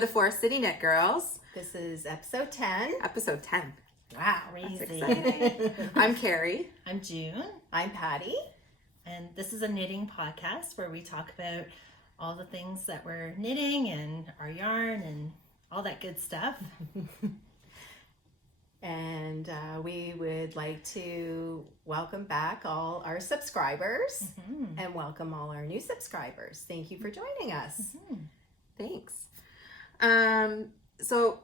We're the Forest City Knit Girls. This is episode 10. Episode 10. Wow, That's exciting. I'm Carrie. I'm June. I'm Patty. And this is a knitting podcast where we talk about all the things that we're knitting and our yarn and all that good stuff. And we would like to welcome back all our subscribers and welcome all our new subscribers. Thank you for joining us. Thanks. So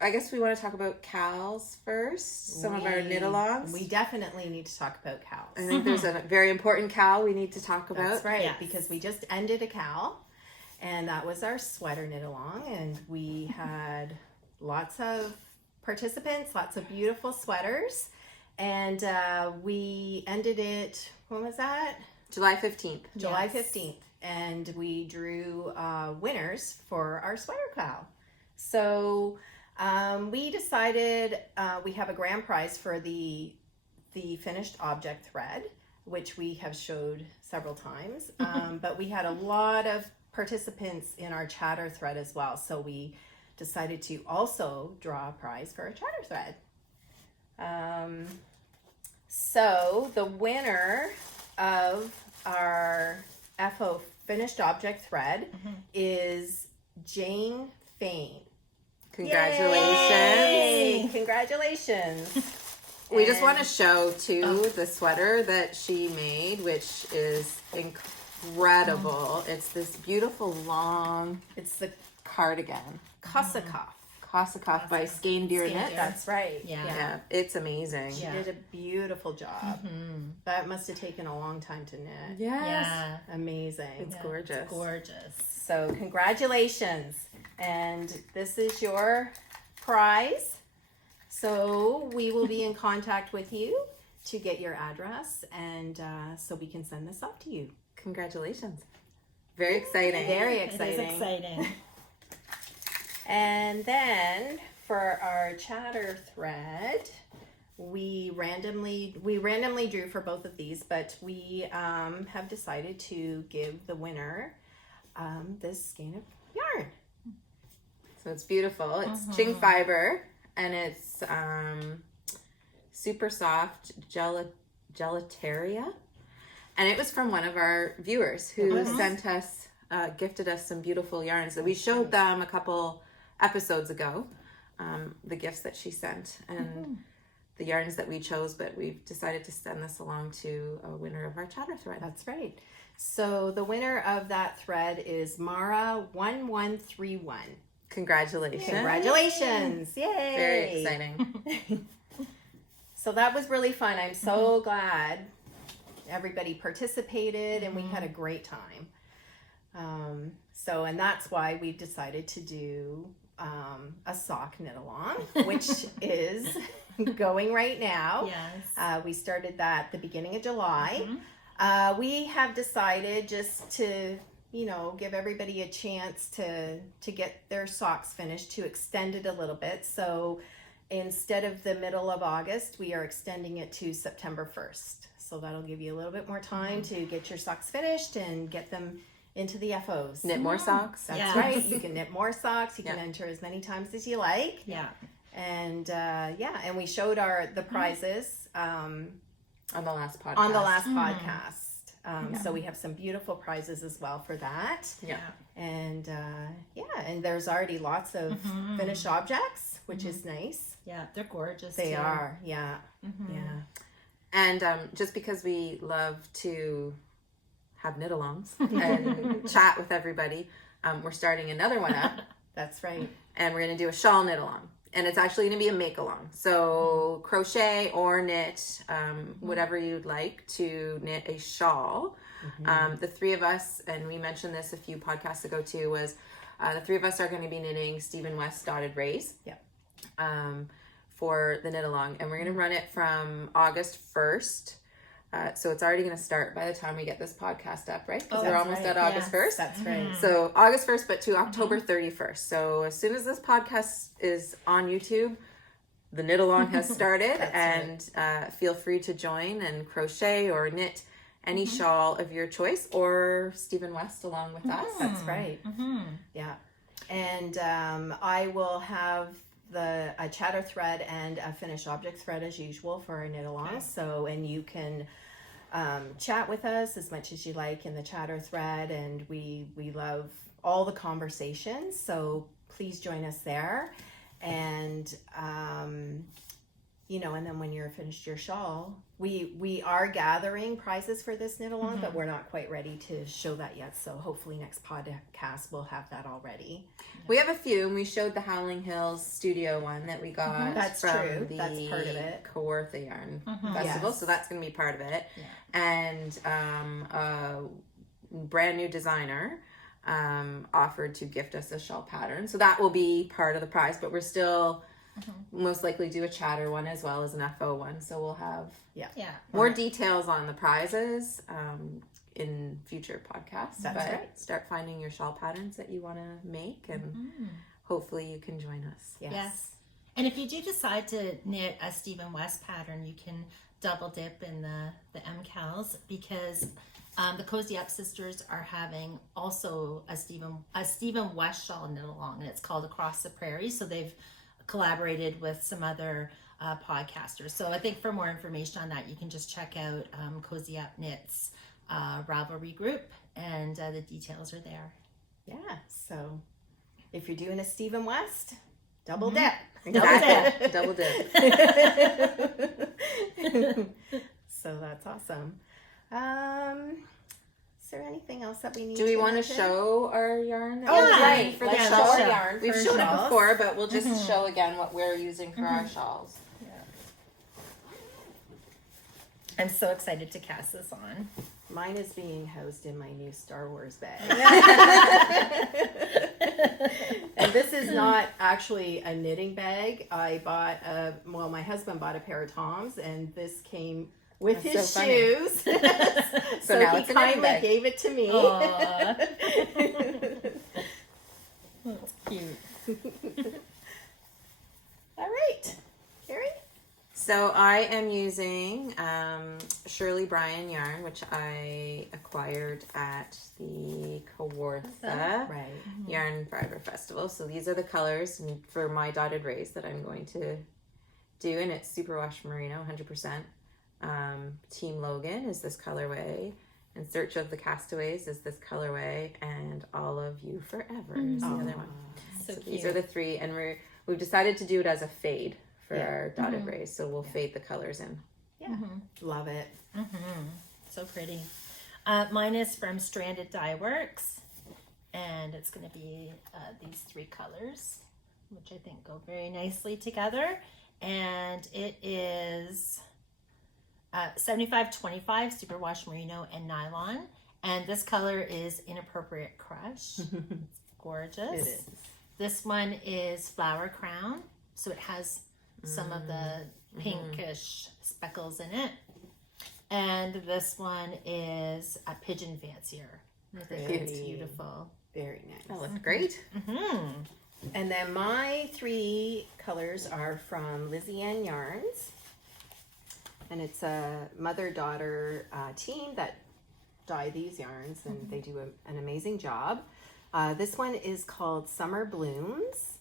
I guess we want to talk about KALs first. Some of our knit-alongs. We definitely need to talk about KALs. I think there's a very important KAL we need to talk about. That's right, Yes. because we just ended a KAL, and that was our sweater knit-along, and we had lots of participants, lots of beautiful sweaters, and we ended it, when was that? July 15th. July 15th, and we drew winners for our sweater KAL. So we decided we have a grand prize for the finished object thread, which we have showed several times, but we had a lot of participants in our chatter thread as well, so we decided to also draw a prize for a chatter thread. So the winner of our FO finished object thread is Jane Fain. Congratulations. Yay! Congratulations. We just want to show too the sweater that she made, which is incredible. It's this beautiful long It's the cardigan. Kossakoff. By Skein Deer Knit. That's right. Yeah, it's amazing. She did a beautiful job. That must have taken a long time to knit. Yes. Yeah. Amazing. It's gorgeous. It's gorgeous. So congratulations. And this is your prize. So we will be in contact with you to get your address, and so we can send this off to you. Congratulations. Very exciting. Very It is exciting. exciting. And then for our chatter thread, we randomly drew for both of these, but we have decided to give the winner this skein of yarn. So it's beautiful. It's Ching fiber, and it's super soft gelateria. And it was from one of our viewers who sent us, gifted us some beautiful yarns. We showed them a couple episodes ago, the gifts that she sent and the yarns that we chose, but we've decided to send this along to a winner of our chatter thread. That's right. So the winner of that thread is Mara1131. Congratulations. Congratulations. Yay. Very exciting. So that was really fun. I'm so glad everybody participated and we had a great time. And that's why we've decided to do a sock knit along, which is going right now. Yes. We started that the beginning of July. We have decided just to, give everybody a chance to get their socks finished, to extend it a little bit. So instead of the middle of August, we are extending it to September 1st. So that'll give you a little bit more time to get your socks finished and get them into the FOs. Knit more socks. That's right. You can knit more socks. You can enter as many times as you like. Yeah. And and we showed the prizes On the last podcast. on the last podcast. So we have some beautiful prizes as well for that. Yeah. And and there's already lots of finished objects, which is nice. Yeah, they're gorgeous. They too. are. Yeah. Yeah. And just because we love to have knit-alongs and chat with everybody, we're starting another one up. That's right. And we're going to do a shawl knit-along. And it's actually going to be a make-along. So crochet or knit, whatever you'd like to knit a shawl. The three of us, and we mentioned this a few podcasts ago too, was the three of us are going to be knitting Stephen West Dotted Rays. Yep. For the knit-along. And we're going to run it from August 1st. So it's already going to start by the time we get this podcast up, right? Because we're almost at August 1st. That's right. So August 1st, but to October 31st. So as soon as this podcast is on YouTube, the knit along has started. And feel free to join and crochet or knit any shawl of your choice, or Stephen West along with us. That's right. Yeah. And I will have a chatter thread and a finished object thread as usual for our knit along. Okay. So, and you can chat with us as much as you like in the chatter thread, and we love all the conversations. So please join us there. And you know, and then when you're finished your shawl, we are gathering prizes for this knit along, but we're not quite ready to show that yet. So hopefully next podcast we'll have that already. We have a few, and we showed the Howling Hills studio one that we got. That's from true. The That's part of it. Kawartha Yarn Festival, Yes. so that's going to be part of it. Yeah. And a brand new designer offered to gift us a shawl pattern, so that will be part of the prize. But we're still most likely do a chatter one as well as an FO one, so we'll have Yeah. more details on the prizes in future podcasts. That's but right. start finding your shawl patterns that you want to make, and hopefully you can join us. Yes. And if you do decide to knit a Stephen West pattern, you can double dip in the KALs, because the Cozy Up sisters are having also a Stephen West shawl knit along, and it's called Across the Prairie. So they've collaborated with some other podcasters. So I think for more information on that, you can just check out Cozy Up Knits Ravelry Group, and the details are there. Yeah. So if you're doing a Stephen West, double dip. Exactly. Double dip. So that's awesome. Is there anything else that we need? Do we want to mention? show our yarn? that Oh, we're right, using for let's the show shawl? our yarn We've for shown it shawls. before, but we'll just show again what we're using for our shawls. I'm so excited to cast this on. Mine is being housed in my new Star Wars bag. And this is not actually a knitting bag. I bought my husband bought a pair of Toms, and this came with That's his so funny. shoes. So now he it's a knitting kindly bag. gave it to me. Aw. That's cute. All right, Carrie. So I am using Shirley Bryan yarn, which I acquired at the Kawartha Right. Yarn Fiber Festival. So these are the colors for my dotted rays that I'm going to do, and it's superwash merino, 100%. Team Logan is this colorway, In Search of the Castaways is this colorway, and All of You Forever is the other one. So These cute. are the three, and we've decided to do it as a fade for Yeah. our dotted rays, so we'll fade the colors in. Yeah. Love it. So pretty. Mine is from Stranded Dye Works, and it's going to be these three colors, which I think go very nicely together. And it is 75-25 superwash merino and nylon, and this color is Inappropriate Crush. It's gorgeous. It is. This one is Flower Crown, so it has some of the pinkish speckles in it. And this one is a Pigeon Fancier. I think it's Pretty. beautiful. Very nice. That looks great. And then my three colors are from Lizzie Ann Yarns. And it's a mother-daughter team that dye these yarns, and they do an amazing job. This one is called Summer Blooms.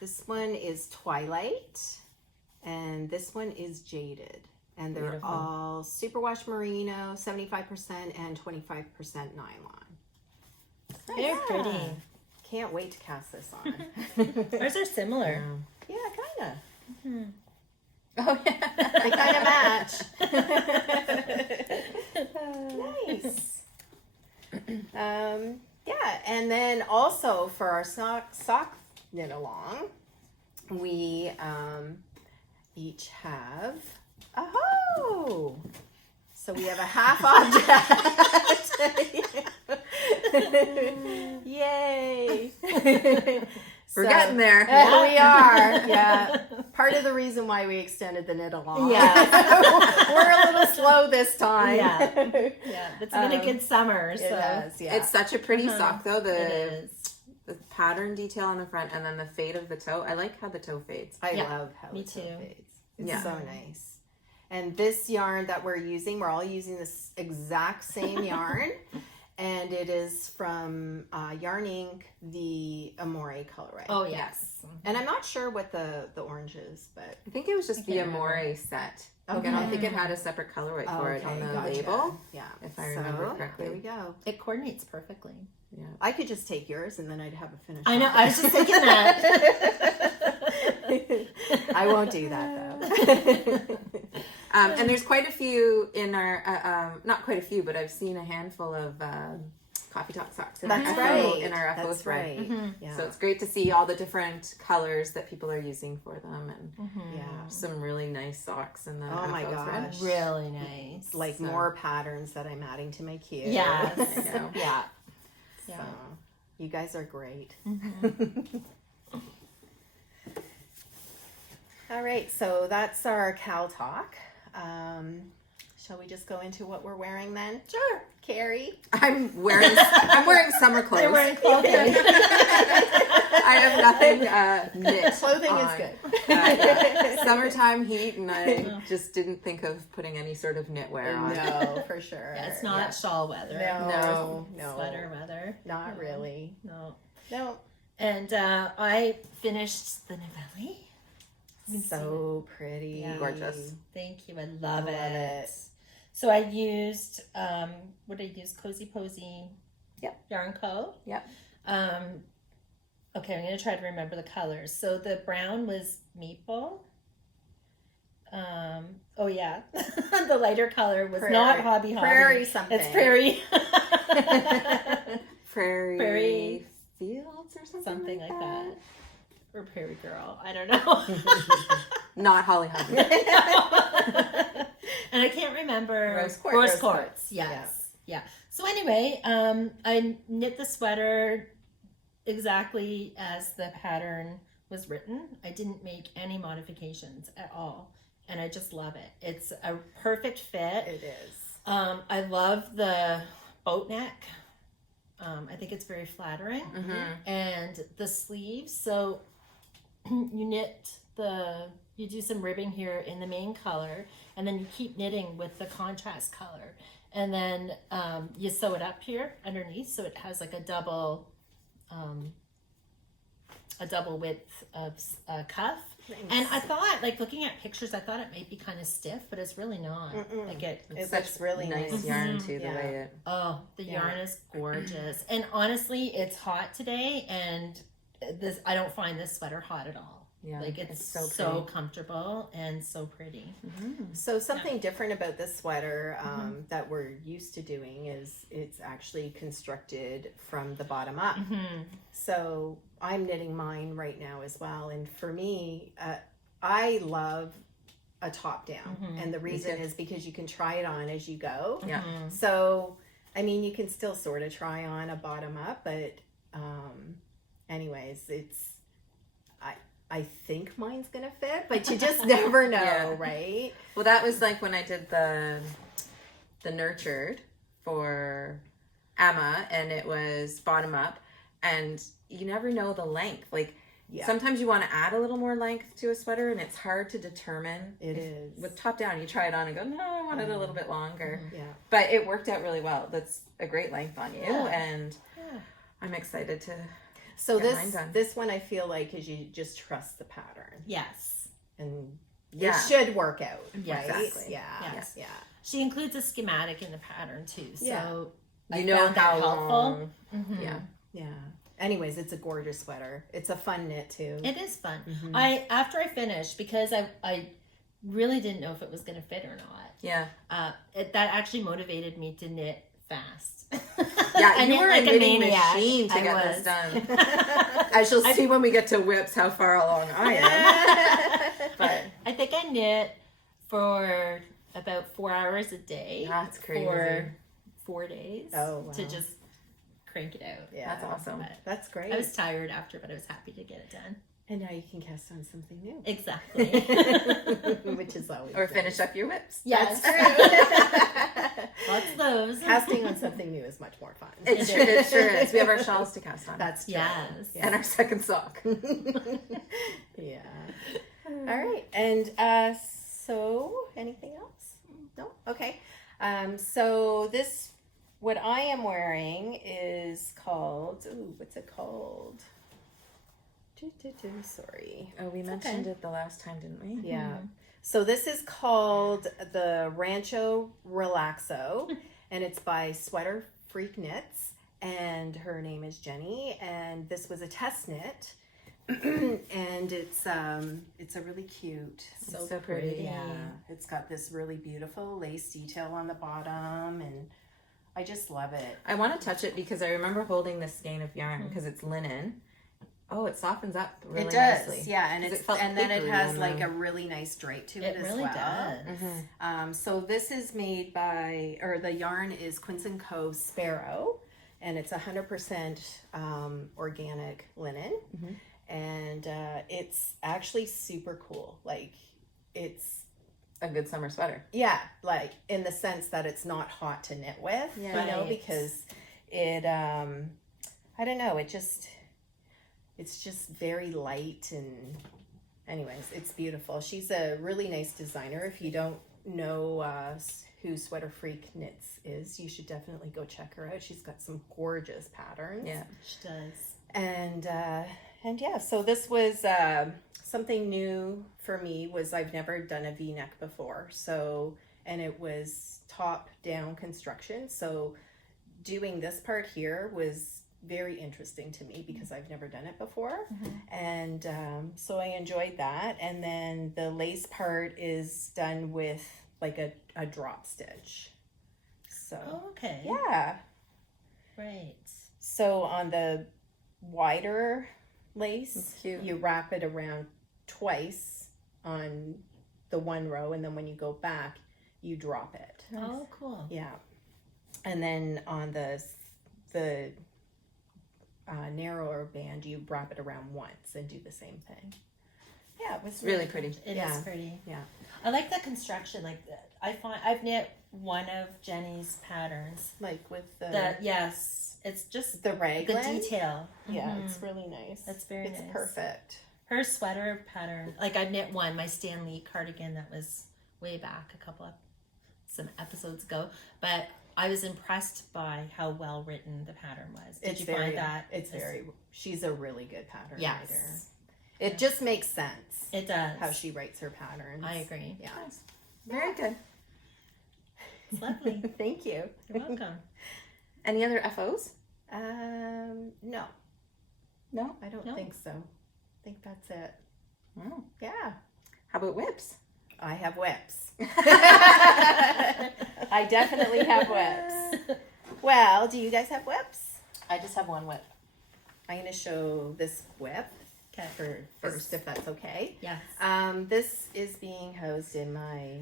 This one is Twilight. And this one is Jaded. And they're Beautiful. all superwash merino, 75% and 25% nylon. Very pretty. Can't wait to cast this on. Ours are similar. Yeah, kind of. Oh yeah. They kind of match. Nice. Yeah, and then also for our sock knit along, we each have a hoe. So we have a half object. Yay. We're getting there. We are. Yeah. Part of the reason why we extended the knit along. Yeah. We're a little slow this time. Yeah. Yeah, it's been a good summer. So It has, yeah. It's such a pretty sock though. it is. The pattern detail on the front, and then the fade of the toe. I like how the toe fades. I Yeah, love how me it so too. fades. It's Yeah. so nice. And this yarn that we're all using this exact same yarn. And it is from Yarn Ink, the Amore colorway. Oh, yes. And I'm not sure what the orange is, but I think it was just the can't Amore set. Okay. I don't think it had a separate colorway for it on the gotcha. label, Yeah. if I remember correctly. There we go. It coordinates perfectly. Yeah. I could just take yours and then I'd have a finish. I know. line. I was just thinking that. I won't do that though. And there's quite a few in our, not quite a few, but I've seen a handful of coffee talk socks in That's our right. in our FO That's thread. right. Mhm. Yeah. So it's great to see all the different colors that people are using for them, and Yeah. some really nice socks in the Oh my FO thread. gosh. Really nice. Like So- more patterns that I'm adding to my queue. Yes. I know. Yeah. So, Yeah. you guys are great. Mhm. All right, so that's our KAL talk. Shall we just go into what we're wearing then? Sure. Carrie? I'm wearing summer clothes. You're wearing clothing. I have nothing knit. Clothing on. is good. Yeah. Summertime heat, and I just didn't think of putting any sort of knitwear on. No, for sure. Yeah, it's not shawl weather. No. Sweater weather. Not really. No. No. And I finished the Novelli. So pretty. Yeah. Gorgeous. Thank you. I love I love it. it. So I used what did I use? Cozy Posy. Yep. Yarn Co. Yep. Okay, I'm gonna try to remember the colors. So the brown was maple. Oh yeah, the lighter color was not Hobby Hobby. Prairie something. It's prairie. Prairie fields or Something like that. Or prairie girl. I don't know. Not Holly Hobby. And I can't remember. Rose quartz. Rose Rose quartz. quartz. Yes. Yeah. So anyway, I knit the sweater exactly as the pattern was written. I didn't make any modifications at all, and I just love it. It's a perfect fit. It is. I love the boat neck. I think it's very flattering, and the sleeves. So you do some ribbing here in the main color, and then you keep knitting with the contrast color, and then you sew it up here underneath, so it has like a double width of cuff. Nice. And I thought, like looking at pictures, I thought it might be kind of stiff, but it's really not. Mm-mm. Like it. It Such looks really nice. yarn too. The Yeah. way it. Oh, the yarn is gorgeous. And honestly, it's hot today, and I don't find this sweater hot at all. Yeah, Like it's so pretty. comfortable and so pretty. So something different about this sweater that we're used to doing is it's actually constructed from the bottom up. So I'm knitting mine right now as well. And for me, I love a top down. And the reason is because you can try it on as you go. Yeah. So, I mean, you can still sort of try on a bottom up, but anyways, I think mine's gonna fit, but you just never know, Yeah. right? Well, that was like when I did the nurtured for Emma, and it was bottom up, and you never know the length. Like sometimes you want to add a little more length to a sweater, and it's hard to determine. It is. With top down, you try it on and go, no, I want it a little bit longer. Yeah. But it worked out really well. That's a great length on you, Yeah. and Yeah. I'm excited to. So Get mine done. this one I feel like is you just trust the pattern Yes. and Yeah. it should work out, Yes. right? Exactly. Yeah. Yes. Yeah. She includes a schematic in the pattern too. So Yeah. I You know found that how helpful. long. Mhm. Yeah. Yeah. Anyways, it's a gorgeous sweater. It's a fun knit too. It is fun. Mhm. After I finished, because I really didn't know if it was going to fit or not. Yeah. That actually motivated me to knit fast. Yeah, I you knit were like a a knitting maniac. machine to I get was. this done. As you'll see when we get to whips how far along I am. But I think I knit for about 4 hours a day. That's crazy. For 4 days. Oh, wow. To just crank it out. Yeah. That's awesome. But That's great. I was tired after, but I was happy to get it done. And now you can cast on something new. Exactly. Which is always Or nice. finish up your whips. Yes. That's true. Lots of those. Casting on something new is much more fun. It sure is. We have our shawls to cast on. That's true. Yes. And our second sock. Yeah. All right. And so anything else? No? Okay. So this what I am wearing is called, what's it called? Sorry. Oh, we mentioned it the last time, didn't we? Yeah. So this is called the Rancho Relaxo, and it's by Sweater Freak Knits, and her name is Jenny, and this was a test knit, and it's a really cute. So pretty. Yeah. It's got this really beautiful lace detail on the bottom, and I just love it. I want to touch it because I remember holding this skein of yarn because it's linen. Oh, it softens up really it does, nicely. yeah, and then it has on like them. a really nice drape to it as really well. does. So this is made by, or the yarn is Quince & Cove Sparrow, and it's 100% organic linen, and it's actually super cool. Like, it's a good summer sweater. Yeah, like in the sense that it's not hot to knit with, you know, Right. because it, I don't know, it's just very light, and anyways, it's beautiful. She's a really nice designer. If you don't know who Sweater Freak Knits is, you should definitely go check her out. She's got some gorgeous patterns. Yeah. She does. And yeah, so this was something new for me. Was I've never done a V-neck before. So, and it was top down construction. So doing this part here was very interesting to me because I've never done it before. And so I enjoyed that. And then the lace part is done with like a drop stitch. So Oh, okay. yeah. Right. So on the wider lace, It's cute. you wrap it around twice on the one row, and then when you go back, you drop it. Oh, cool. Yeah. And then on the narrower band, you wrap it around once and do the same thing. Yeah, it was It's really pretty. It is pretty. Yeah. I like the construction. Like I've knit one of Jenny's patterns. Like with Yes, it's just the the raglan. detail. Yeah, Mhm. it's really nice. That's very It's nice. perfect. Her sweater pattern. Like I've knit one, my Stan Lee cardigan that was way back some episodes ago, but I was impressed by how well written the pattern was. Did you find that? She's a really good pattern Yes. writer. It just makes sense It does. how she writes her patterns. I agree. Yeah. Very good. It's lovely. Thank you. You're welcome. Any other FOs? No, No? I don't No. think so. I think that's it. Oh. Yeah. How about whips? I have whips. I definitely have whips. Well, do you guys have whips? I just have one whip. I'm going to show this whip Okay. first, if that's okay. Yes. This is being housed in my,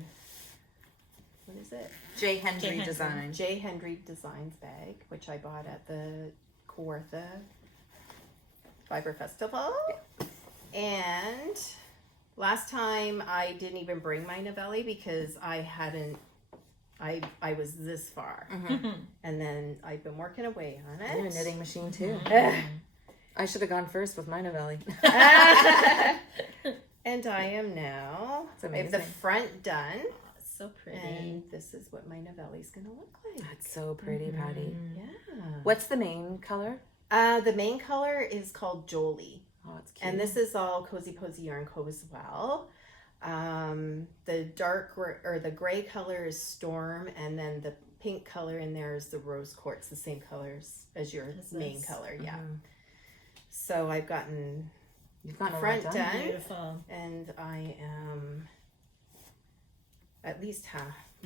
what is it? J. Hendry J. Hendry. Design. J. Hendry Designs bag, which I bought at the Kawartha Fiber Festival. And last time I didn't even bring my Novelli because I was this far. And then I've been working away on it. You're a knitting machine too. I should have gone first with my Novelli. And I am now. It's I have the amazing. front done. So pretty. And this is what my Novelli's going to look like. That's so pretty, Patty. Yeah. What's the main color? The main color is called Jolie. Oh, it's cute. And this is all Cozy Posy Yarn Co. as well. The the gray color is Storm, and then the pink color in there is the Rose Quartz, the same colors as your main color. Yeah. So I've gotten You've gotten the a front lot done. done, Beautiful. and I am at least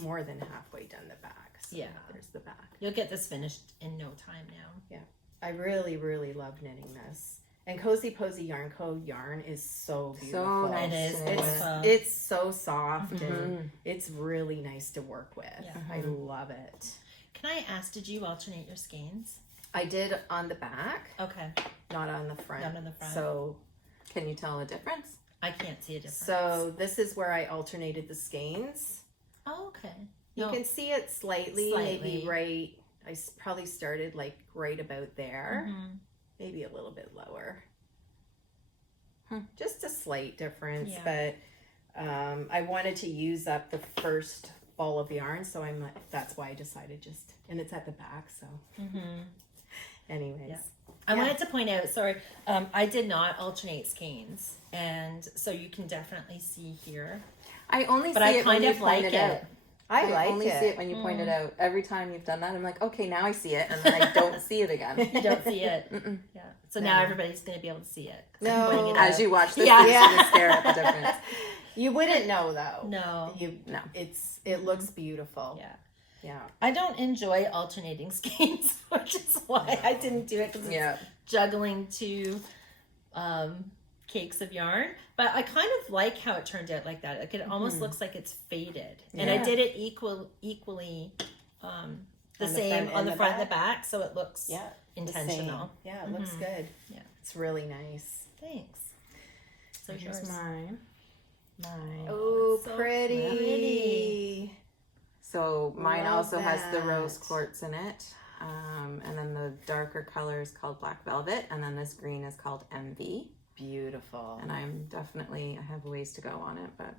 more than halfway done the back. So Yeah. there's the back. You'll get this finished in no time now. I really, really love knitting this. And Cozy Posy Yarn Co. yarn is so beautiful. So nice. It is. to knit It's with. fun. It's so soft and Mhm. it's really nice to work with. Yeah. I love it. Can I ask, did you alternate your skeins? I did on the back, Okay. not on the front. Not on the front. So Can you tell the difference? I can't see a difference. so this is where I alternated the skeins. Oh, okay. You No. can see it slightly, Slightly. maybe right. Probably started like right about there, Mhm. maybe a little bit lower. Hmm. Just a slight difference, Yeah. but I wanted to use up the first ball of yarn, so that's why I decided just And it's at the back, so. Mm-hmm. Anyways. Yeah. I wanted to point out, sorry, I did not alternate skeins, and so you can definitely see here. I only But see I it when kind you of like point it. it out. I like only it. see it when you point it out. Every time you've done that, I'm like, okay, now I see it, and then I don't see it again. You don't see it. Mm-mm. Yeah. So now everybody's going to be able to see it. 'Cause I'm No. pointing it As out. you watch this, Yeah. you're gonna stare at the difference. You wouldn't know though. No. No. It looks beautiful. Yeah. Yeah. I don't enjoy alternating skeins, which is why I didn't do it, because it's Yeah. juggling two cakes of yarn. But I kind of like how it turned out like that. Like it almost looks like it's faded. And I Yeah. did it equally the On the same front on and the the front and the back? back, so it looks Yeah. the intentional. same. Yeah, it looks good. Yeah. It's really nice. Thanks. So Here's yours. mine. Oh, so pretty. So mine Love also has the that. rose quartz in it. And then the darker color is called Black Velvet. And then this green is called MV. Beautiful. And I have a ways to go on it, but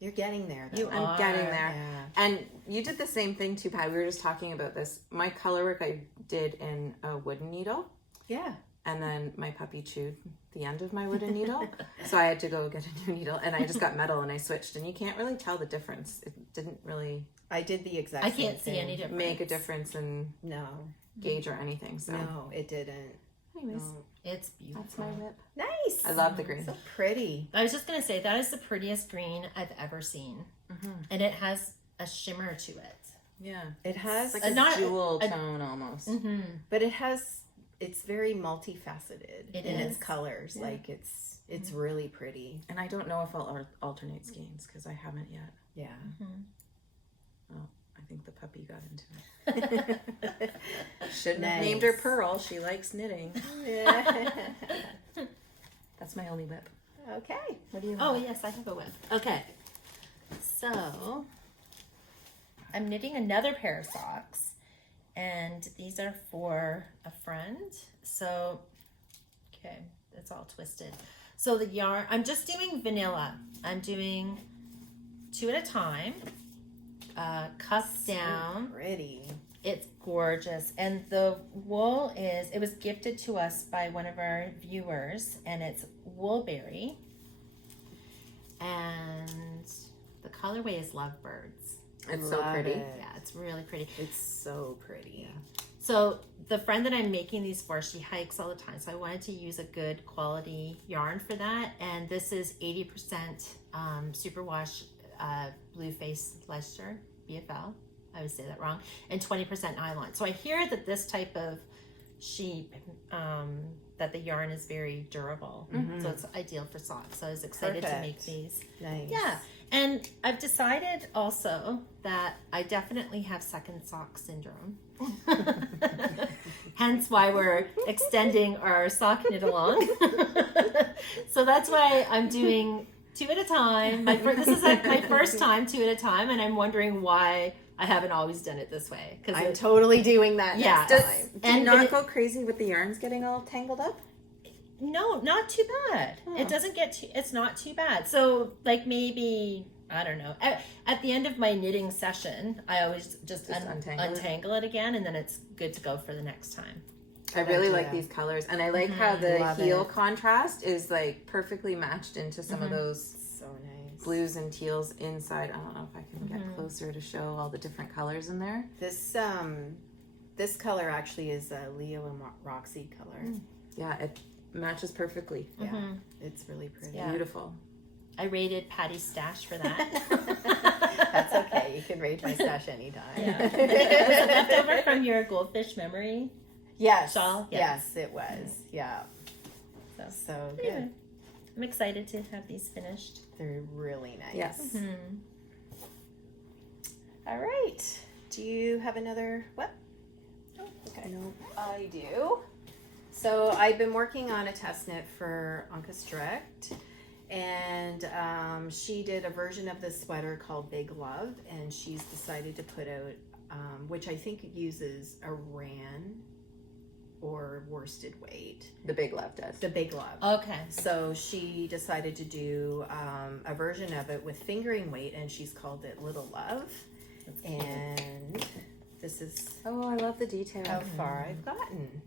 You're getting there, though. You I'm are. getting there. Yeah. And you did the same thing too, Pat. We were just talking about this. My color work I did in a wooden needle. Yeah. And then my puppy chewed the end of my wooden needle. So I had to go get a new needle. And I just got metal and I switched. And you can't really tell the difference. It didn't really I did the exact I same can't see thing. any difference. make a difference in No. gauge or anything. So No, it didn't. anyways, No. It's beautiful. that's my whip. Nice. I love the green. So pretty. I was just going to say, that is the prettiest green I've ever seen. And it has a shimmer to it. Yeah. It has, It's like a not a- jewel a- tone almost. Mm-hmm. but it's very multifaceted It in is. its colors. Yeah. Like it's really pretty. And I don't know if I'll alternate skeins because I haven't yet. Yeah. I think the puppy got into it. Shouldn't have Nice. named her Pearl. She likes knitting. Yeah. That's my only whip. Okay. What do you Oh, have? yes, I have a whip. Okay. So, I'm knitting another pair of socks. And these are for a friend. So, okay, it's all twisted. So the yarn, I'm just doing vanilla. I'm doing 2 at a time. Cut down. Pretty. It's gorgeous. And the wool it was gifted to us by one of our viewers, and it's Woolberry. And the colorway is Lovebirds. It's so Love pretty. it. Yeah, it's really pretty. It's so pretty. So the friend that I'm making these for, she hikes all the time. So I wanted to use a good quality yarn for that. And this is 80% superwash blue face Leicester, BFL. I would say that wrong. And 20% nylon. So I hear that this type of sheep, that the yarn is very durable. So it's ideal for socks. So I was excited to make Perfect. these. Nice. Yeah. And I've decided also that I definitely have second sock syndrome. Hence why we're extending our sock knit along. So that's why I'm doing 2 at a time. This is like my first time 2 at a time, and I'm wondering why I haven't always done it this way. Because I'm totally doing that Yeah. next time. Do you And- not go crazy with the yarns getting all tangled up? No, not too bad. Oh. It doesn't get too, it's not too bad. So like maybe, I don't know. At the end of my knitting session, I always just untangle it again, and then it's good to go for the next time. I really idea. like these colors, and I like how the Love heel it. contrast is like perfectly matched into some of those So nice. blues and teals inside. I don't know if I can get closer to show all the different colors in there. This color actually is a Leo and Roxy color. Yeah, it matches perfectly. Yeah, it's really pretty. Yeah. Beautiful. I raided Patty's stash for that. That's okay. You can raid my stash anytime. Yeah. Was it left over from your goldfish memory? Yes. Shawl? Yes, it was. Yeah. So good. Anyway, I'm excited to have these finished. They're really nice. Yes. All right. Do you have another what? Oh, okay. No. I do. So I've been working on a test knit for Anka Strict, and she did a version of this sweater called Big Love, and she's decided to put out, which I think uses a ran or worsted weight. The Big Love does. The Big Love. Okay. So she decided to do a version of it with fingering weight, and she's called it Little Love. And this is Oh, I love the detail. how far I've gotten.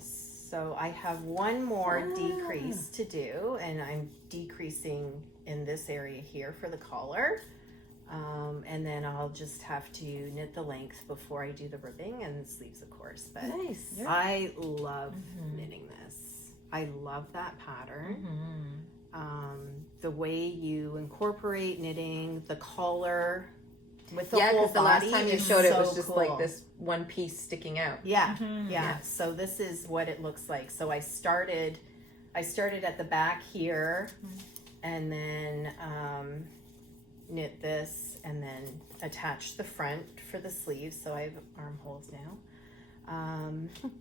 So I have one more decrease to do, and I'm decreasing in this area here for the collar. And then I'll just have to knit the length before I do the ribbing and the sleeves, of course. But Nice. I love knitting this. I love that pattern. The way you incorporate knitting, the collar with the whole because the last body time you is showed it so was just cool. like this one piece sticking out. Yeah, yeah. So this is what it looks like. So I started at the back here, and then knit this, and then attach the front for the sleeves. So I have armholes now.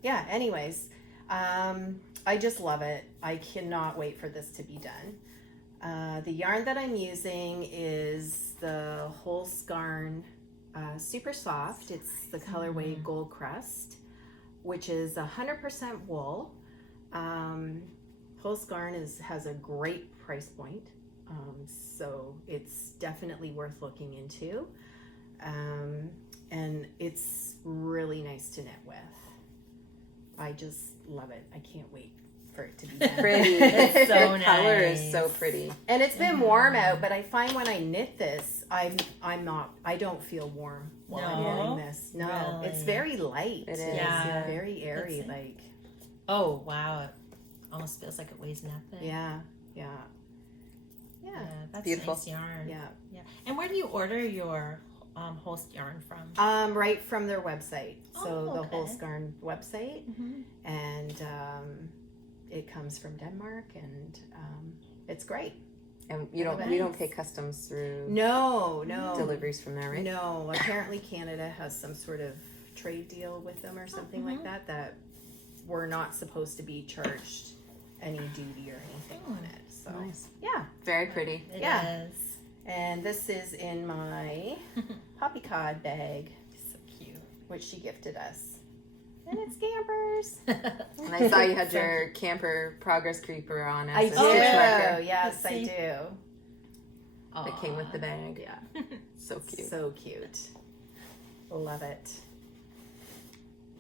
Yeah. Anyways, I just love it. I cannot wait for this to be done. The yarn that I'm using is the Holskarn Super Soft. It's the colorway Gold Crust, which is 100% wool. Holskarn has a great price point, so it's definitely worth looking into. And it's really nice to knit with. I just love it. I can't wait for it to be done. Pretty. It's so The color is nice. so pretty. And it's been warm out, but I find when I knit this, I don't feel warm while I'm No? knitting this. No, Really? it's very light. It is, yeah. Very airy. That's it. Like, Oh, wow. It almost feels like it weighs nothing. yeah. Yeah, that's Beautiful. nice yarn. Yeah. Yeah. And where do you order your Holst yarn from? Right from their website. So Oh, the okay. Holskarn website, Mm-hmm. and it comes from Denmark, and it's great. And you don't pay customs through No. deliveries from there, right? No, apparently Canada has some sort of trade deal with them or something like that we're not supposed to be charged any duty or anything on it. So Nice. yeah, Very pretty. It Yeah. is. and this is in my poppycod bag, So cute. which she gifted us, and it's Campers. And I saw you had your camper progress creeper on I as do. a stitch marker. Yes, Let's I see. do. That came with the bag. Yeah, So cute. so cute. Love it.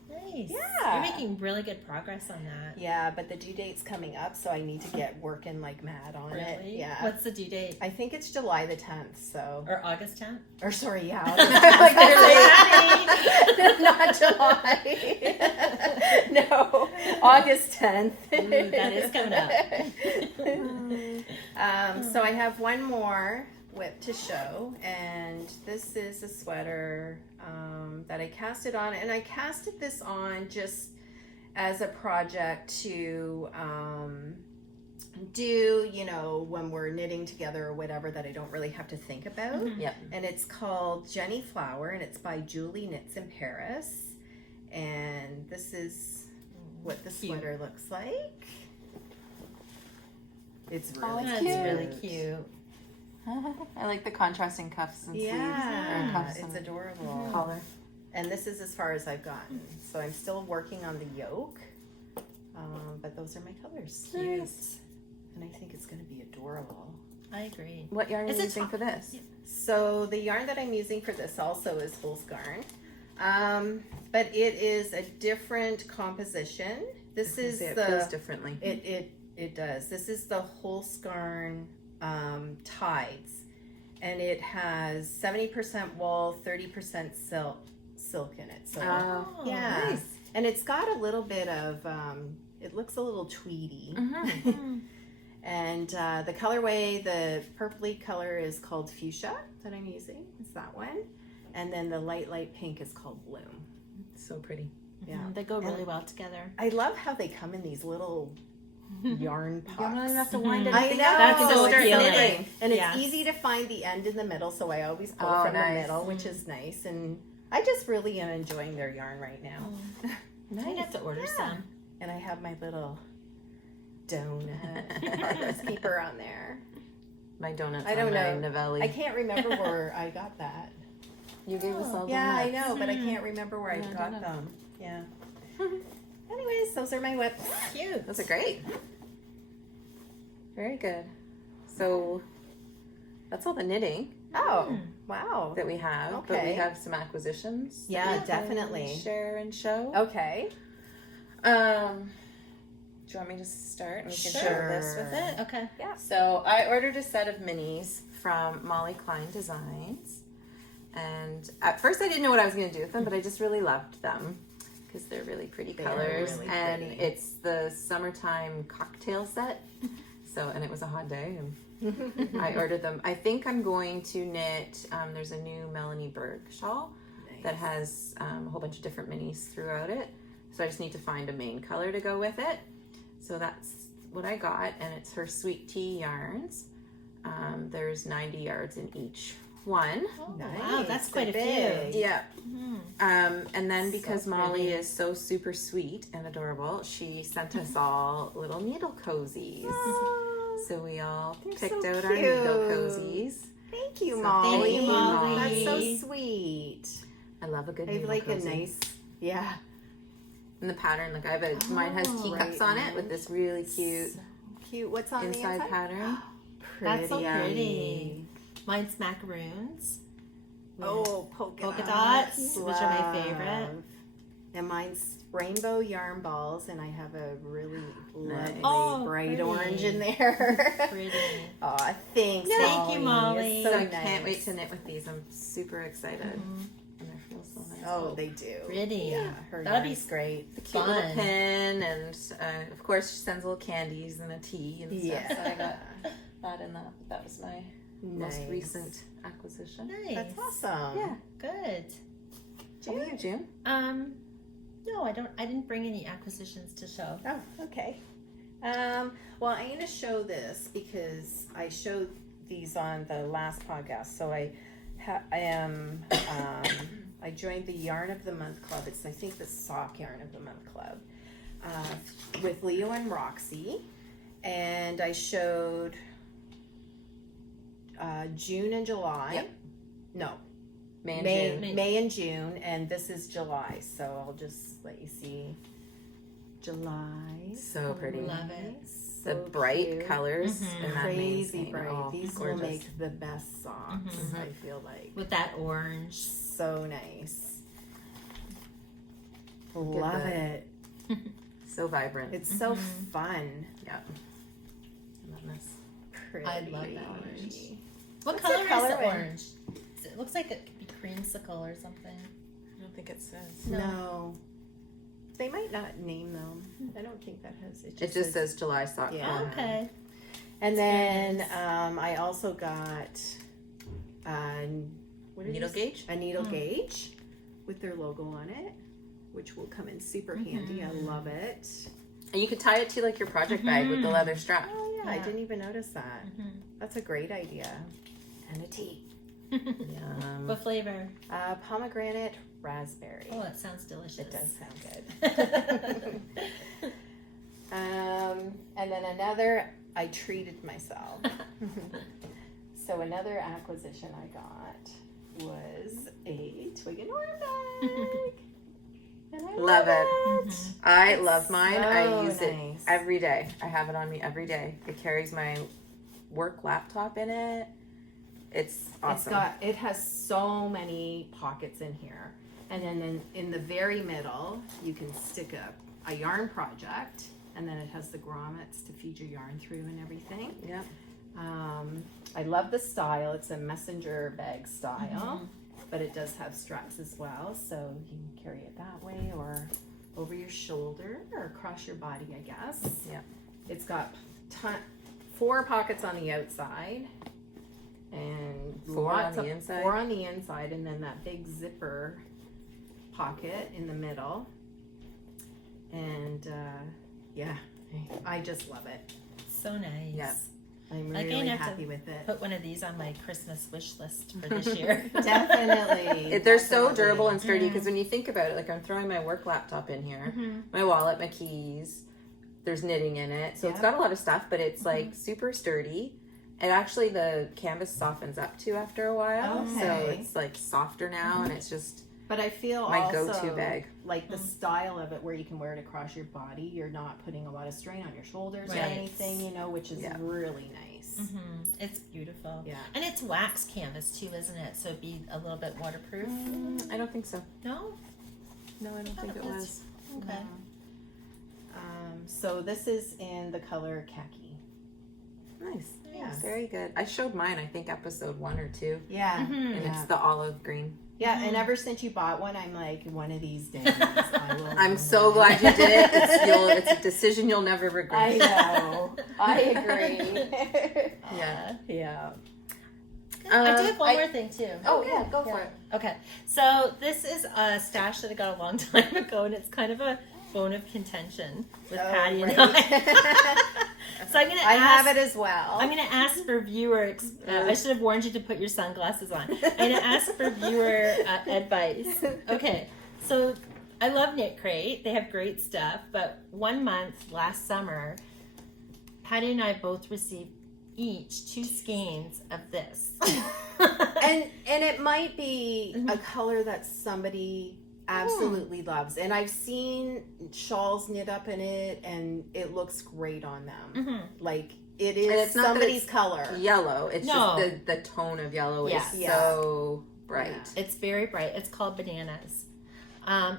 Nice. Yeah. You're making really good progress on that. Yeah, but the due date's coming up, so I need to get working like mad on it. Really? Yeah. What's the due date? I think it's July the 10th, so. Or August 10th? Or sorry, yeah. Like Not July. No, August 10th. Ooh, that is coming up. So I have one more whip to show, and this is a sweater that I casted on, and I casted this on just as a project to do, when we're knitting together or whatever, that I don't really have to think about. Yep. And it's called Jenny Flower, and it's by Julie Knits in Paris. And this is what the Cute. sweater looks like. It's Oh, really That's cute. really cute. I like the contrasting cuffs and sleeves. Or Yeah, cuffs it's and adorable. collar. And this is as far as I've gotten. So I'm still working on the yoke, but those are my colors. Nice. And I think it's going to be adorable. I agree. What yarn are Is you it using for this? So the yarn that I'm using for this also is Holskarn, but it is a different composition. This is it the feels differently. it does. This is the Holskarn Tides, and it has 70% wool, 30% silk in it. So Oh, yeah, nice. and it's got a little bit of it looks a little tweedy. Mm-hmm. And the colorway, the purpley color is called Fuchsia that I'm using. It's that one. And then the light pink is called Bloom. So pretty. Yeah. They go really well together. I love how they come in these little yarn You don't even pots. have to wind Mhm. I anything know. up. That's You so just start appealing. knitting. And it's Yes. easy to find the end in the middle, so I always pull Oh, from nice. the middle, which is nice. And I just really am enjoying their yarn right now. I have to order some. And I have my little donut progress keeper on there. My donuts I don't on know. my Ravelry. I can't remember where I got that. You gave us all Yeah, I donuts. know, but I can't remember where I Yeah, got donut. them. Yeah. Anyways, those are my whips. Cute. Those are great. Very good. So that's all the knitting. Oh, Wow. that we have, but we Okay. have some acquisitions. that Yeah, we can definitely. share and show. Okay. Do you want me to start and we can show this with Sure. it? Okay. So I ordered a set of minis from Klein Designs, and at first I didn't know what I was going to do with them, but I just really loved them because they're really pretty They are colors, really and pretty. it's the summertime cocktail set. So, and it was a hot day, and I ordered them. I think I'm going to knit. There's a new Melanie Berg shawl that has a whole bunch of different minis throughout it. So I just need to find a main color to go with it. So that's what I got, and it's her Sweet Tea yarns. There's 90 yards in each one. Oh, Nice. wow, that's quite a Big. few. Yeah. Mhm. And then because So Molly pretty. is so super sweet and adorable, she sent us all little needle cozies. Oh, So we all They're picked so out our needle cute. cozies. thank you, So Molly. thank you, Molly. That's so sweet. I love a good I have needle like cozy. a nice, yeah. And the pattern, like I have a, mine has Oh, teacups right, on it with this really cute So cute. What's on the inside inside? pattern. That's so pretty. Mine's macaroons. Oh, polka dots, which are my favorite. Love. And mine's rainbow yarn balls, and I have a really lovely Oh, bright pretty. orange in there. Pretty. Aw, thanks, Thank you, Molly. So So I nice. can't wait to knit with these. I'm super excited. Mhm. And they feel so nice. Oh, they do. Pretty. Yeah, her That'll be yarn's great. The cute little fun. pin, and of course she sends little candies and a tea and stuff. Yeah. So I got that in that. That was my most Nice. recent acquisition. Nice. That's awesome. Yeah. Good. What about you, June? No, I didn't bring any acquisitions to show. Oh, okay. Well, I'm going to show this because I showed these on the last podcast. So I joined the Yarn of the Month Club. It's, I think, the Sock Yarn of the Month Club with Leo and Roxy. And I showed June and July. Yep. No, May and June. May and June, and this is July. So I'll just let you see July. So pretty. Love it. The So bright cute. colors Mhm. in that Crazy main bright. Oh, These will gorgeous. make the best socks. Mhm. I feel like With that orange. so nice. Get Love the- it. So vibrant. It's so Mhm. fun. Yeah. I love this. Pretty. I love that orange. What What's color the is color the in? orange? It looks like it could be creamsicle or something. I don't think it says. No. They might not name them. I don't think that has it. It just says July sock. Yeah. Club. Okay. And then nice. I also got what are Needle these? gauge? A needle Mm. gauge with their logo on it, which will come in super handy. I Mhm. love it. And you could tie it to like your project bag with the Mhm. leather strap. Oh yeah, I Yeah. didn't even notice that. Mhm. That's a great idea. And a tea. Yum. What flavor? Pomegranate raspberry. Oh, it sounds delicious. It does sound good. And then another, I treated myself. So another acquisition I got was a twig and ornament bag. And I Love it. Mhm. I It's love mine. I so use it nice. every day. I have it on me every day. It carries my work laptop in it. It's awesome. It has so many pockets in here. And then in the very middle, you can stick a yarn project. And then it has the grommets to feed your yarn through and everything. Yeah. I love the style. It's a messenger bag style, Mhm. but it does have straps as well. So you can carry it that way or over your shoulder or across your body, I guess. Yeah. It's got 4 pockets on the outside and 4 on lots the of inside? 4 on the inside, and then that big zipper pocket in the middle. And yeah, I just love it. So nice. Yeah. I'm Like, really I'd have to happy with it. Put one of these on my Christmas wish list for this year. Definitely. They're so definitely. durable and sturdy Mhm. because when you think about it, like I'm throwing my work laptop in here, Mhm. my wallet, my keys, there's knitting in it. So it's Yeah. got a lot of stuff, but it's like super sturdy. And actually the canvas softens up too after a while. So Okay. it's like softer now and it's just But I feel my also go-to bag. like the Mm. style of it where you can wear it across your body. You're not putting a lot of strain on your shoulders or Right. anything, which is Yeah. really nice. nice. It's beautiful. Yeah. And it's wax canvas too, isn't it? So it'd be a little bit waterproof. I don't think so. No? No, I don't think it was. Okay. So this is in the color khaki. Nice. Yeah. Very good. I showed mine, I think, episode 1 or 2. Yeah. And it's the olive green. Yeah, and ever since you bought one, I'm like, one of these days I will. I'm so glad you did it. It's a decision you'll never regret. I know. I agree. Yeah. Yeah. I do have one more thing too. Oh, yeah, go for it. Okay, so this is a stash that I got a long time ago, and it's kind of a bone of contention with Patty and I. So I'm gonna have it as well. I'm gonna ask for viewer. I should have warned you to put your sunglasses on. I'm gonna ask for viewer advice. Okay, so I love Knit Crate. They have great stuff. But 1 month last summer, Patty and I both received each 2 skeins of this. and it might be a color that somebody absolutely loves, and I've seen shawls knit up in it and it looks great on them. Like it is it's not somebody's color. Yellow. It's just the tone of yellow is so bright. Yeah. It's very bright. It's called Bananas.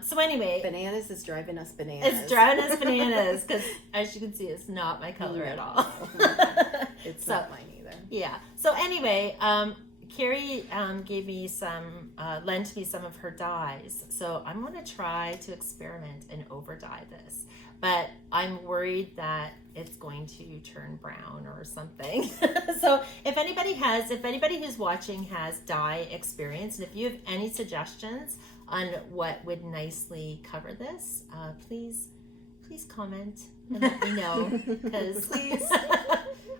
So anyway, Bananas is driving us bananas. It's driving us bananas because, as you can see, it's not my color at all. It's not mine either. Yeah. So anyway, Carrie gave me lent me some of her dyes. So I'm going to try to experiment and over dye this. But I'm worried that it's going to turn brown or something. So if anybody who's watching has dye experience, and if you have any suggestions on what would nicely cover this, please comment and let me know, because please.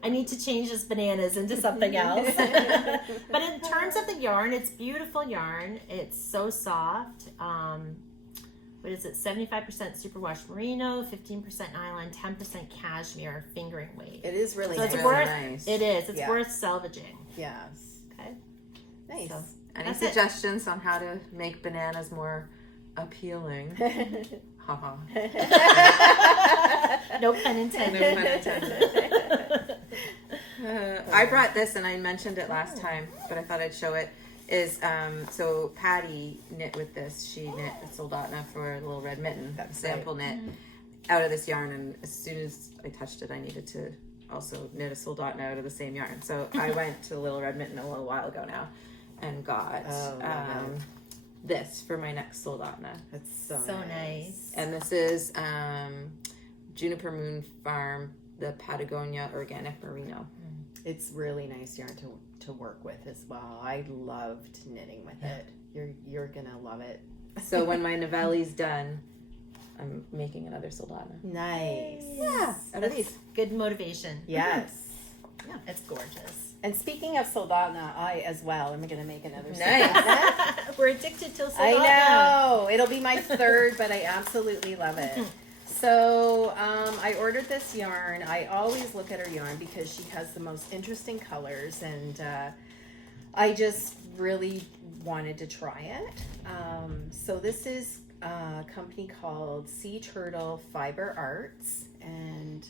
I need to change this bananas into something else. But in terms of the yarn, it's beautiful yarn. It's so soft. What is it? 75% superwash merino, 15% nylon, 10% cashmere fingering weight. It is really So nice. it's worth. Nice. It is. It's worth salvaging. Yes. Okay. Nice. So, Any suggestions on how to make bananas more appealing? Haha. No pun intended. No pun intended. I brought this, and I mentioned it last time, but I thought I'd show it. So Patty knit with this. She knit a soldotna for a Little Red Mitten, sample knit out of this yarn. And as soon as I touched it, I needed to also knit a soldotna out of the same yarn. So I went to Little Red Mitten a little while ago now and got this for my next soldotna. That's so nice. And this is Juniper Moon Farm, the Patagonia Organic Merino. It's really nice yarn to work with as well. I loved knitting with it. You're gonna love it. So when my Novelli's done, I'm making another soldotna. Nice. Yeah, That's good motivation. Yes. Yeah, it's gorgeous. And speaking of soldotna, I as well am gonna make another. Nice. We're addicted to soldotna. I know. It'll be my 3rd, but I absolutely love it. So I ordered this yarn. I always look at her yarn because she has the most interesting colors, and I just really wanted to try it. So this is a company called Sea Turtle Fiber Arts, and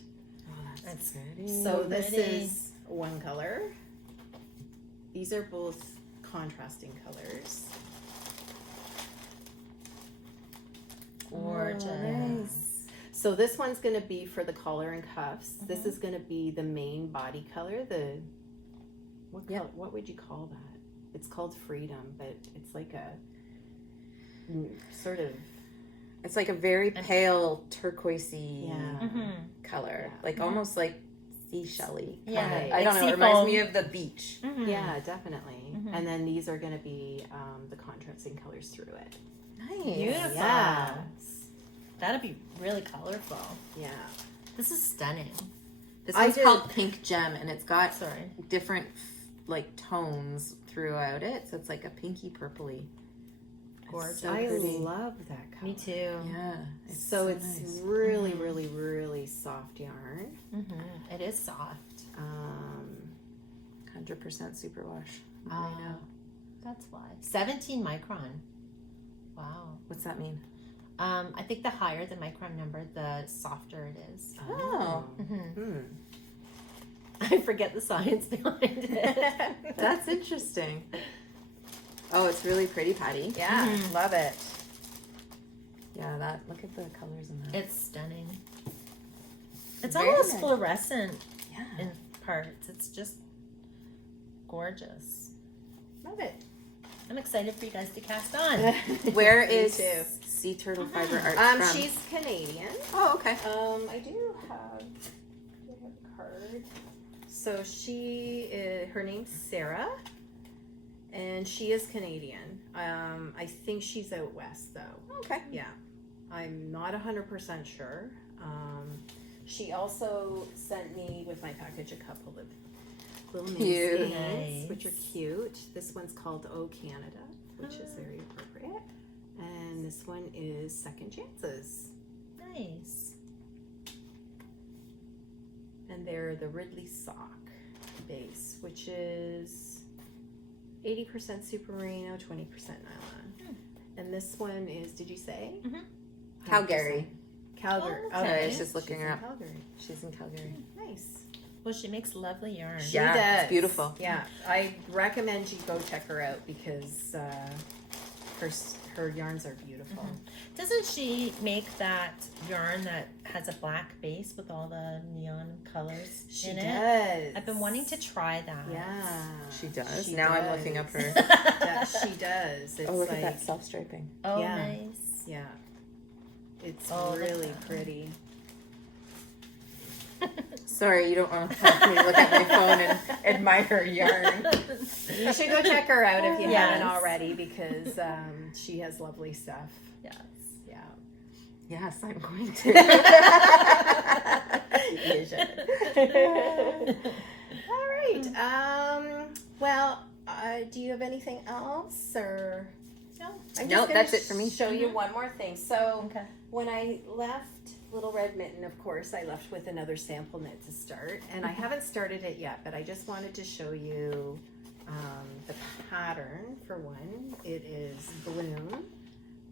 That's pretty. so this is one color. These are both contrasting colors. Gorgeous. Nice. So this one's going to be for the collar and cuffs. This is going to be the main body color. What would you call that? It's called Freedom, but it's like a sort of... It's like a very pale turquoisey color, like almost like seashell-y. Yeah, I don't know. It reminds me of the beach. Yeah, definitely. And then these are going to be the contrasting colors through it. Nice. Beautiful. Yeah. That'd be really colorful. Yeah. This is stunning. This one's called Pink Gem, and it's got Sorry. different like tones throughout it, so it's like a pinky purpley. Gorgeous. So I pretty. love that color. Me too. Yeah. So it's nice. really, really, really soft yarn. It is soft. 100% superwash. Oh, I know. that's why. 17 micron. Wow. What's that mean? I think the higher the micron number, the softer it is. Oh. I forget the science behind it. That's interesting. Oh, it's really pretty, Patty. Yeah, love it. Yeah, look at the colors in that. It's stunning. It's Very almost nice. fluorescent Yeah. in parts. It's just gorgeous. Love it. I'm excited for you guys to cast on. Where Me is too. Sea Turtle Fiber Art from? She's Canadian. Oh, okay. I do have a card. So her name's Sarah, and she is Canadian. I think she's out west though. Okay. Yeah, I'm not 100% sure. She also sent me with my package a couple of little mini Cute. things, which are Nice. cute. This one's called Oh Canada, which is very appropriate. And this one is Second Chances. Nice. And they're the Ridley sock base, which is 80% super merino, 20% nylon. And this one is, did you say? Mhm. Calgary. Calgary. Oh, okay. Sorry, I was just looking She's her in up. Calgary. She's in Calgary. Nice. Well, she makes lovely yarn. She Yeah, does. it's beautiful. Yeah, I recommend you go check her out because her yarns are beautiful. Doesn't she make that yarn that has a black base with all the neon colors She in does. it? I've been wanting to try that. Yeah. She does. She Now I'm does. looking up her. Yeah, she does. It's Oh, look like, at that self-striping. Oh, Yeah. nice. yeah. It's Oh, look at really that. pretty. Sorry, you don't want to have me look at my phone and admire yarn. You should go check her out if you Yes. haven't already because she has lovely stuff. Yes. Yeah. Yes, I'm going to. You should. All right. Well, do you have anything else or? No. I'm Nope, gonna that's it for me. Show you one more thing. So Okay. when I left Little Red Mitten, of course, I left with another sample knit to start, and I haven't started it yet, but I just wanted to show you the pattern for one. It is Bloom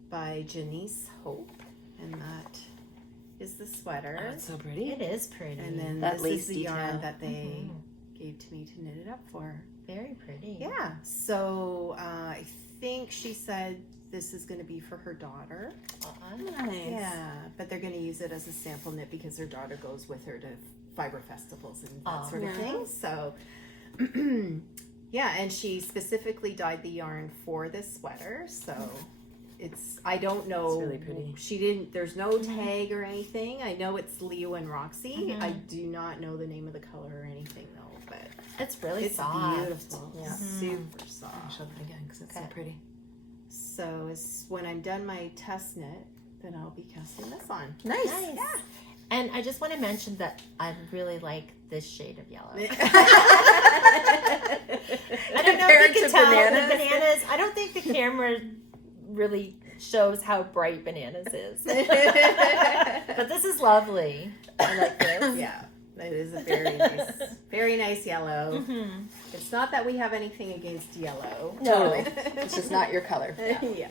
by Janice Hope, and that is the sweater. Oh, it's so pretty. It is pretty. And then That this lace is the detail. yarn that they Mhm. gave to me to knit it up for. Very pretty. Yeah, so I think she said this is going to be for her daughter. Nice. Yeah, but they're going to use it as a sample knit because her daughter goes with her to fiber festivals and that Oh, sort of yeah. thing. So, yeah, and she specifically dyed the yarn for this sweater. So I don't know. It's really pretty. She didn't, there's no tag or anything. I know it's Leo and Roxy. Mhm. I do not know the name of the color or anything though, but It's really it's soft. beautiful. Yeah. Super I'll soft. show them again because it's so Okay. pretty. So when I'm done my test knit, then I'll be casting this on. Nice. Nice. Yeah. And I just want to mention that I really like this shade of yellow. I I don't know Compared if you to can tell bananas. the bananas. I don't think the camera really shows how bright bananas is. But this is lovely. I like this. Yeah, it is a very nice yellow. Mhm. It's not that we have anything against yellow. No. Totally. It's just not your color. Yeah.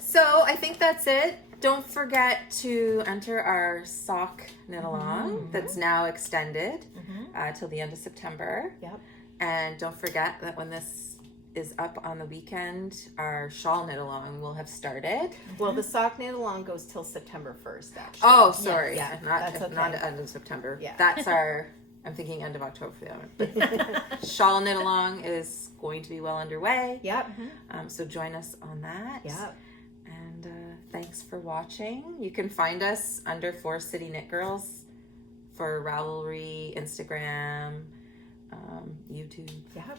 So I think that's it. Don't forget to enter our sock knit along that's now extended till the end of September. Yep. And don't forget that when this is up on the weekend, our shawl knit along will have started. Well, the sock knit along goes till September 1st, actually. Oh, sorry. Yeah, not that's okay. not end of September. Yeah. That's our. I'm thinking end of October for that one. But shawl knit along is going to be well underway. Yep. So join us on that. Yep. And thanks for watching. You can find us under Forest City Knit Girls for Ravelry, Instagram, YouTube. Yep.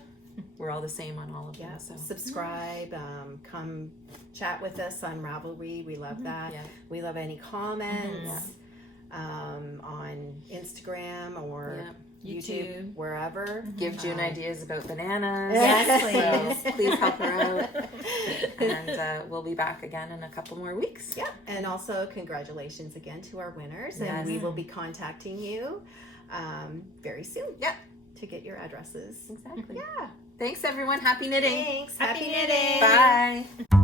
We're all the same on all of them. Yeah. So Subscribe. Come chat with us on Ravelry. We love that. yeah. We love any comments on Instagram or Yeah. YouTube, wherever. Give June ideas about bananas. Yes, So please help her out. And we'll be back again in a couple more weeks. Yeah, and also congratulations again to our winners, and Yes. we will be contacting you very soon. Yep. To get your addresses. Exactly. Yeah. Thanks, everyone. Happy knitting. Thanks. Happy Happy knitting. Bye.